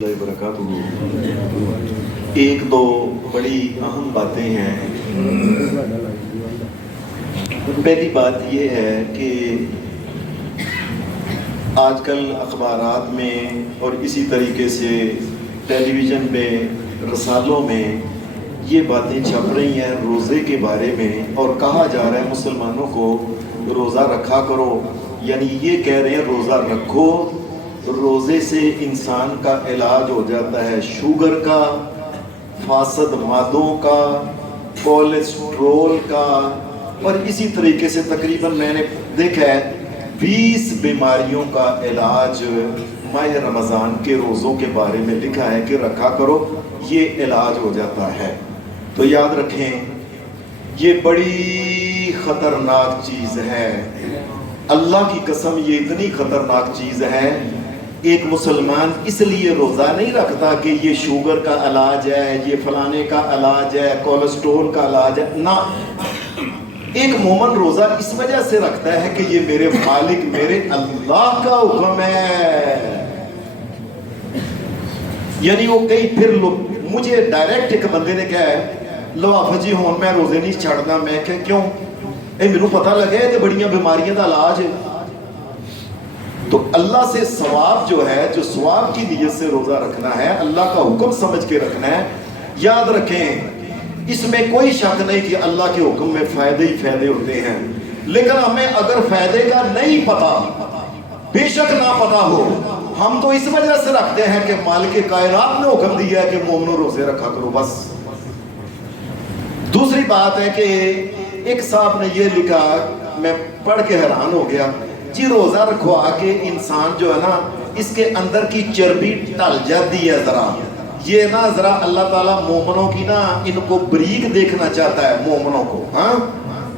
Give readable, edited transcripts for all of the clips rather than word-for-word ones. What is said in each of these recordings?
اللہ وبرکاتہ۔ ایک دو بڑی اہم باتیں ہیں۔ پہلی بات یہ ہے کہ آج کل اخبارات میں اور اسی طریقے سے ٹیلی ویژن میں رسالوں میں یہ باتیں چھپ رہی ہیں روزے کے بارے میں، اور کہا جا رہا ہے مسلمانوں کو روزہ رکھا کرو، یعنی یہ کہہ رہے ہیں روزہ رکھو، روزے سے انسان کا علاج ہو جاتا ہے شوگر کا، فاسد معدوں کا، کولیسٹرول کا، اور اسی طریقے سے تقریباً میں نے دیکھا ہے 20 بیماریوں کا علاج ماہ رمضان کے روزوں کے بارے میں لکھا ہے کہ رکھا کرو، یہ علاج ہو جاتا ہے۔ تو یاد رکھیں یہ بڑی خطرناک چیز ہے، اللہ کی قسم یہ اتنی خطرناک چیز ہے۔ ایک مسلمان اس لیے روزہ نہیں رکھتا کہ یہ شوگر کا علاج ہے، یہ فلانے کا علاج ہے، کولیسٹرول کا علاج ہے، نہ، ایک مومن روزہ اس وجہ سے رکھتا ہے کہ یہ میرے مالک میرے اللہ کا حکم ہے۔ یعنی وہ کئی پھر لوگ مجھے ڈائریکٹ ایک بندے نے کہا ہے لو آفا جی ہون میں روزے نہیں چھڑنا، میں کہ کیوں؟ میرے پتہ لگا ہے کہ بڑیاں بیماریاں کا علاج ہے۔ تو اللہ سے ثواب جو ہے، جو ثواب کی نیت سے روزہ رکھنا ہے، اللہ کا حکم سمجھ کے رکھنا ہے۔ یاد رکھیں اس میں کوئی شک نہیں کہ اللہ کے حکم میں فائدے ہی فائدے ہوتے ہیں، لیکن ہمیں اگر فائدے کا نہیں پتا، بے شک نہ پتا ہو، ہم تو اس وجہ سے رکھتے ہیں کہ مالک کائنات نے حکم دیا ہے کہ مومنوں روزے رکھا کرو، بس۔ دوسری بات ہے کہ ایک صاحب نے یہ لکھا، میں پڑھ کے حیران ہو گیا، جی روزہ رکھوا کے انسان جو ہے نا اس کے اندر کی چربی ٹل جاتی ہے، یہ نا ذرا اللہ تعالیٰ مومنوں کی نا ان کو بریک دیکھنا چاہتا ہے، مومنوں کو ہاں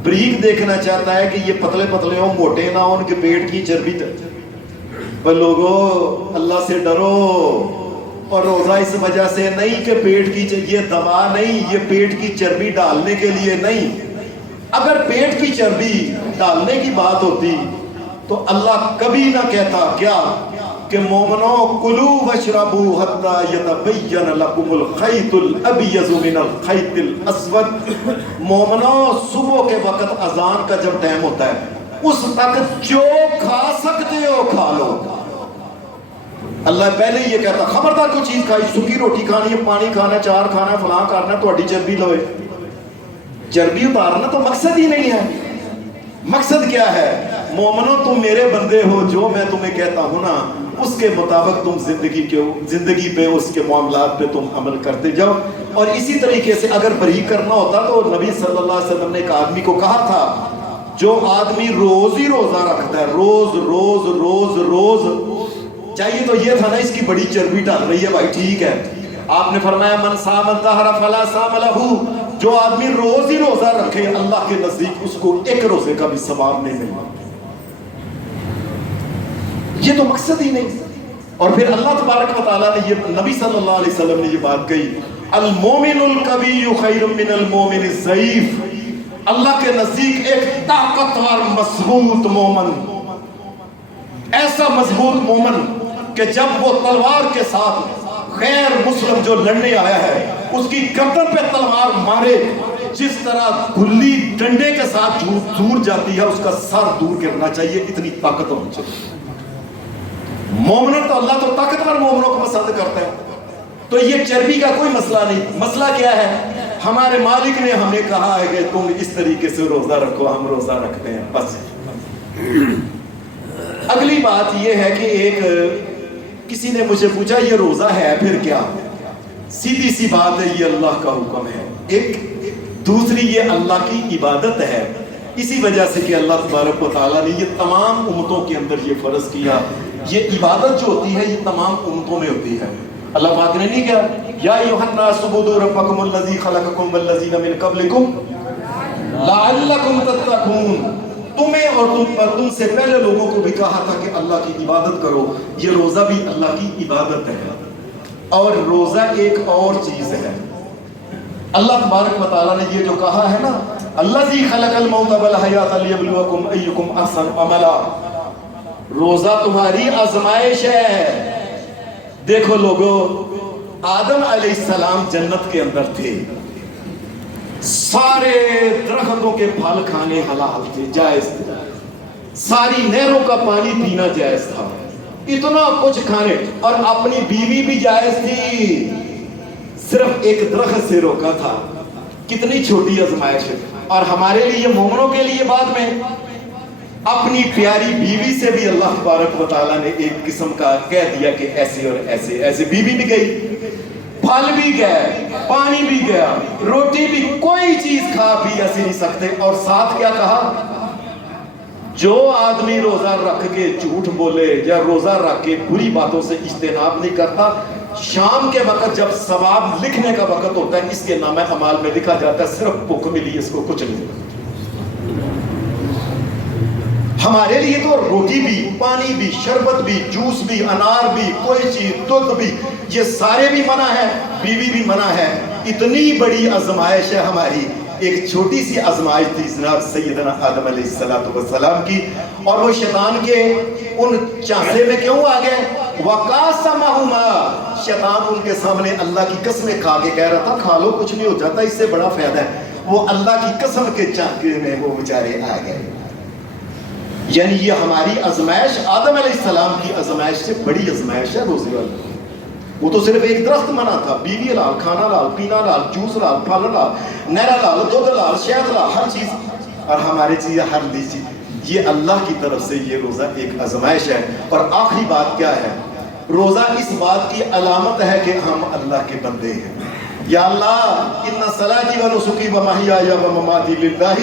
بریک دیکھنا چاہتا ہے کہ یہ پتلے پتلے ہوں، موٹے نہ ہوں، ان کے پیٹ کی چربی پر لوگوں اللہ سے ڈرو، اور روزہ اس وجہ سے نہیں کہ پیٹ کی یہ دوا نہیں، یہ پیٹ کی چربی ڈالنے کے لیے نہیں۔ اگر پیٹ کی چربی ڈالنے کی بات ہوتی تو اللہ کبھی نہ کہتا کیا کہ مومنوں کلوا واشربوا حتی یتبین لکم الخیط الابیض من الخیط الاسود۔ مومنوں صبح کے وقت اذان کا جب ٹائم ہوتا ہے اس تک جو کھا سکتے ہو کھا لو۔ اللہ پہلے یہ کہتا خبردار کوئی چیز کھائی، سکی روٹی کھانی ہے، پانی کھانا ہے، چار کھانا ہے، فلاں کرنا ہے، تہاڈی چربی لوے۔ چربی اتارنا تو مقصد ہی نہیں ہے۔ مقصد کیا ہے؟ مومنوں تم میرے بندے ہو، جو میں تمہیں کہتا ہوں نا اس کے مطابق تم زندگی پہ اس کے معاملات پہ تم عمل کرتے جاؤ۔ اور اسی طریقے سے اگر بریک کرنا ہوتا تو نبی صلی اللہ علیہ وسلم نے ایک آدمی کو کہا تھا جو آدمی روز ہی روزہ رکھتا ہے، روز روز روز روز، چاہیے تو یہ تھا نا اس کی بڑی چربی ڈال رہی ہے، بھائی ٹھیک ہے، آپ نے فرمایا من صام الدہر فلا صام لہ، جو آدمی روز ہی روزہ رکھے اللہ کے نزدیک اس کو ایک روزے کا بھی ثواب نہیں ملے۔ یہ تو مقصد ہی نہیں۔ اور پھر اللہ تبارک و تعالیٰ نے یہ نبی صلی اللہ علیہ وسلم نے یہ بات کہی المومن القوی خیر من المومن الضعیف۔ اللہ کے نزدیک ایک طاقتور مضبوط مومن، ایسا مضبوط مومن کہ جب وہ تلوار کے ساتھ غیر مسلم جو لڑنے آیا ہے اس کی گردن پہ تلوار مارے، جس طرح گلی ڈنڈے کے ساتھ دور جاتی ہے اس کا سر دور کرنا چاہیے، اتنی طاقت ہونی چاہیے۔ مومنوں تو اللہ تو طاقتور مومنوں کو پسند کرتا ہے۔ تو یہ چربی کا کوئی مسئلہ نہیں۔ مسئلہ کیا ہے؟ ہمارے مالک نے ہمیں کہا ہے کہ تم اس طریقے سے روزہ رکھو، ہم روزہ رکھتے ہیں، بس۔ اگلی بات یہ ہے کہ ایک کسی نے مجھے پوچھا یہ روزہ ہے پھر کیا؟ سیدھی سی بات ہے، یہ اللہ کا حکم ہے ایک، دوسری یہ اللہ کی عبادت ہے، اسی وجہ سے کہ اللہ تبارک و تعالیٰ نے یہ تمام امتوں کے اندر یہ فرض کیا۔ یہ عبادت جو ہوتی ہے یہ تمام امتوں میں ہوتی ہے۔ اللہ پاک نے نہیں کہا یا ایھا الناس اعبدوا ربکم الذی خلقکم والذین من قبلکم لعلکم تتقون، تمہیں اور تم سے پہلے لوگوں کو بھی کہا تھا کہ اللہ کی عبادت کرو۔ یہ روزہ بھی اللہ کی عبادت ہے۔ اور روزہ ایک اور چیز ہے، اللہ تبارک و تعالیٰ نے یہ جو کہا ہے نا الذی خلق الموت والحیات لیبلوکم ایکم احسن عملا، روزہ تمہاری آزمائش ہے، دیکھو لوگوں، آدم علیہ السلام جنت کے اندر تھے، سارے درختوں کے پھل کھانے حلال تھے، جائز تھے، ساری نہروں کا پانی پینا جائز تھا، اتنا کچھ کھانے، اور اپنی بیوی بھی جائز تھی، صرف ایک درخت سے روکا تھا۔ کتنی چھوٹی آزمائش ہے۔ اور ہمارے لیے مومنوں کے لیے بعد میں اپنی پیاری بیوی سے بھی اللہ تبارک و تعالیٰ نے ایک قسم کا کہہ دیا کہ ایسے اور ایسے ایسے، بیوی بھی گئی، پھل بھی گئے، پانی بھی گیا، روٹی بھی، کوئی چیز کھا پی ایسے نہیں سکتے۔ اور ساتھ کیا کہا؟ جو آدمی روزہ رکھ کے جھوٹ بولے یا روزہ رکھ کے بری باتوں سے اجتناب نہیں کرتا، شام کے وقت جب ثواب لکھنے کا وقت ہوتا ہے، اس کے نامہ اعمال میں لکھا جاتا ہے صرف بھوک ملی، اس کو کچھ نہیں۔ ہمارے لیے تو روٹی بھی، پانی بھی، شربت بھی، جوس بھی، انار بھی، کوئی چیز، دودھ بھی، یہ سارے بھی منع ہے، بیوی بھی منع ہے۔ اتنی بڑی آزمائش ہے ہماری، ایک چھوٹی سی آزمائش تھی جناب سیدنا آدم علیہ السلام کی، اور وہ شیطان کے ان چانسے میں کیوں آ گئے؟ وَقَاسَمَهُمَا، شیطان ان کے سامنے اللہ کی قسمیں کھا کے کہہ رہا تھا کھا لو کچھ نہیں ہو جاتا، اس سے بڑا فائدہ ہے۔ وہ اللہ کی قسم کے چانکے میں وہ بیچارے آ گئے۔ یعنی یہ ہماری آزمائش آدم علیہ السلام کی آزمائش سے بڑی آزمائش ہے روزے والی۔ وہ تو صرف ایک درخت منع تھا، بیوی لال، کھانا لال، پینا لال، جوس لال، پھل لال، نہر لال، دودھ لال، شہد لال، ہر چیز، اور ہماری چیز ہر لیجی۔ یہ اللہ کی طرف سے یہ روزہ ایک آزمائش ہے۔ اور آخری بات کیا ہے؟ روزہ اس بات کی علامت ہے کہ ہم اللہ کے بندے ہیں۔ یا اللہ ان صلاتی و نسکی و محیای و مماتی للہ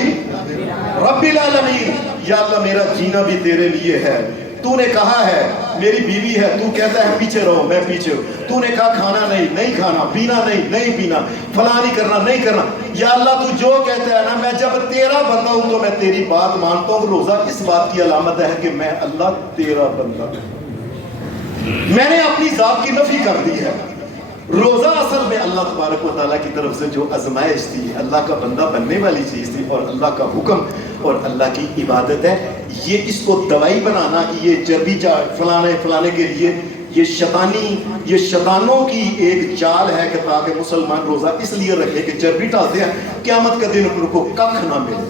رب العالمین، یا اللہ میرا جینا بھی تیرے لیے ہے، تو نے کہا ہے میری بیوی ہے، تو کہتا ہے پیچھے رہو میں پیچھے ہوں، تو نے کہا کھانا نہیں کھانا، پینا نہیں پینا، فلاں نہیں کرنا، یا اللہ تو جو کہتا ہے نا، میں جب تیرا بندہ ہوں تو میں تیری بات مانتا ہوں۔ روزہ اس بات کی علامت ہے کہ میں اللہ تیرا بندہ ہوں، میں نے اپنی ذات کی نفی کر دی ہے۔ روزہ اصل میں اللہ تبارک و تعالیٰ کی طرف سے جو آزمائش تھی، اللہ کا بندہ بننے والی چیز تھی، اور اللہ کا حکم اور اللہ کی عبادت ہے۔ یہ اس کو دوائی بنانا، یہ چربی فلانے کے لیے یہ شیطانوں کی ایک چال ہے کہ تاکہ مسلمان روزہ اس لیے رکھے کہ چربی ڈالتے ہیں، قیامت کا دن ان کو ککھ نہ ملے۔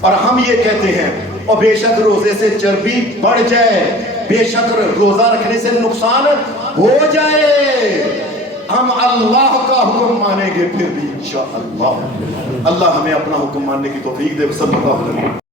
اور ہم یہ کہتے ہیں اور بے شک روزے سے چربی بڑھ جائے، بے شک روزہ رکھنے سے نقصان ہو جائے، ہم اللہ کا حکم مانیں گے پھر بھی انشاءاللہ۔ اللہ ہمیں اپنا حکم ماننے کی توفیق دے۔ صلی اللہ علیہ وسلم۔